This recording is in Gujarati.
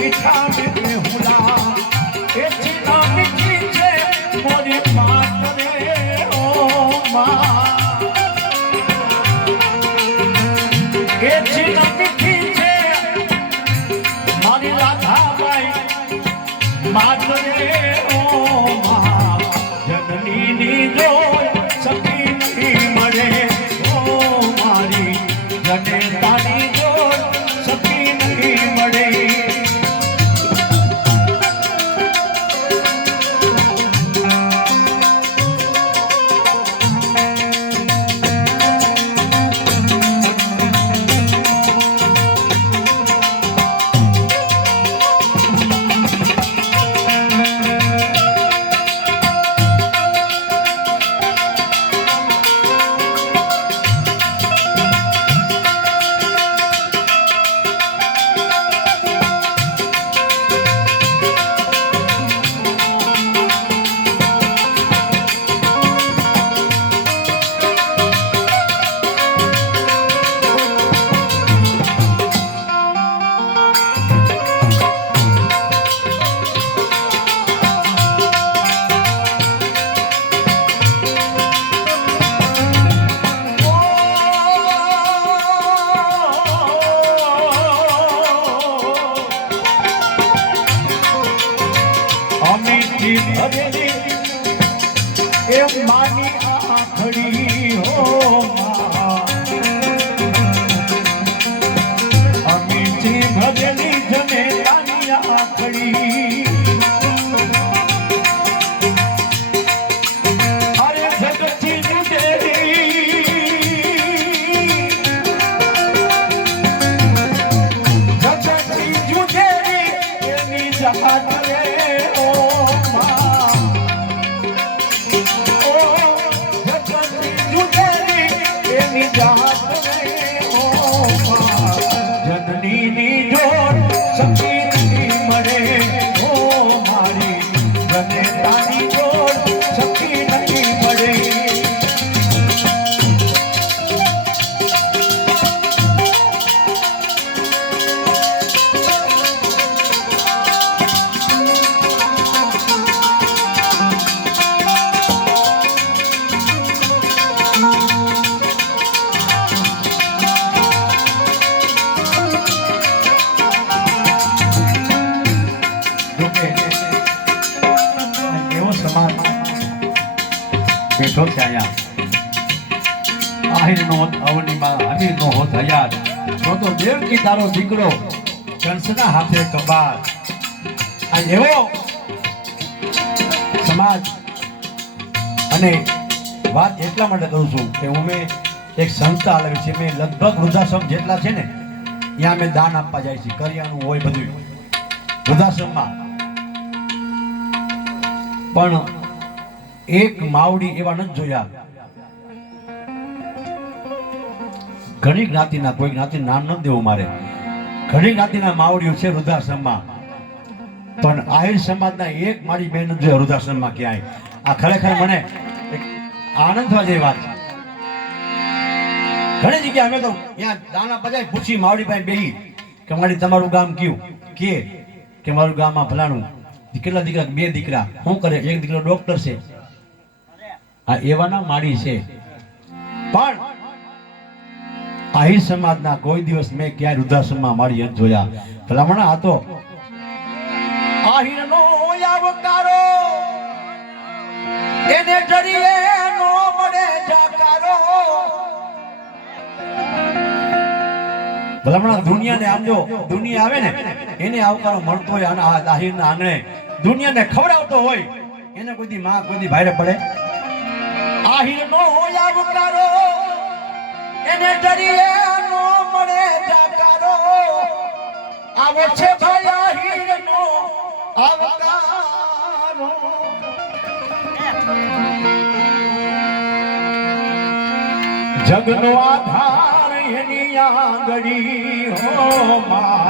મીઠા મીઠે હુલા એ ચીના મીઠી છે મોરી માત રે ઓ માં એ ચીના મીઠી છે મારી રાધાબાઈ માત રે ઓ માં જનની ની જોય સખી નહીં મળે ઓ મારી જનેતાની જોડ સખી નહીં મળે માની આખડી હો અમીથી ભરેલી જને માની આખડી અરે જગતથી જુદેરી જગતથી જુદેરી એની જહાજ રે ઓ જનની ની જોડ સખી નહીં મળે ઓ મારી જનેતાની જોડ સખી નહીં મળે બેઠો છે અહીંયા આહિરનો અવનીમાં હમીરનો હોત હયાત તો દેવકી તારો દીકરો કંસના હાથે કબાર આ એવો સમાજ અને વાત એટલા માટે કરું છું કે હું મેં એક સંસ્થા આલેલી છે મેં લગભગ વૃદ્ધાશ્રમ જેટલા છે ને ત્યાં મેં દાન આપવા જાય છે કરિયાણું હોય બધું વૃદ્ધાશ્રમમાં પણ એક માવડી એવા નથી જોયા ઘણી જ્ઞાતિના કોઈ જ્ઞાતિ નામ નથી દેવું મારે ઘણી જ્ઞાતિના માવડીઓ છે વૃદ્ધાશ્રમમાં પણ આહિર સમાજના એક મારી બેન નથી જોયા વૃદ્ધાશ્રમમાં ક્યાંય આ ખરેખર મને એક આનંદ થવા જેવી વાત છે ઘણી જગ્યાએ અમે તો ત્યાં દાણા બજાય પૂછી માવડી પાસે બેહી કે મારી તમારું ગામ કયું કે મારું ગામમાં ફલાણું કેટલા દીકરા બે દીકરા શું કરે એક દીકરો ડોક્ટર છે આ એવાના માડી છે પણ આહિર સમાજના કોઈ દિવસ મેં ક્યાંય વૃદ્ધાશ્રમમાં માડી નથી જોયા ભલામણા આ તો આહિરનો આવકારો એને જરીએ નો મળે જાકારો ભલામણા દુનિયાને આમ જો દુનિયા આવે ને એને આવકારો મળતો હોય અને આ આહિરના આંગણે દુનિયાને ખવડાવતો હોય એને કોઈ દી માં કોઈ દી ભારે પડે આહિરનો આવકારો એને જરીએ નો મળે જાકારો આવે છે ભાઈ આહિરનો આવકારો જગનો આધાર એની આંગળી હો મા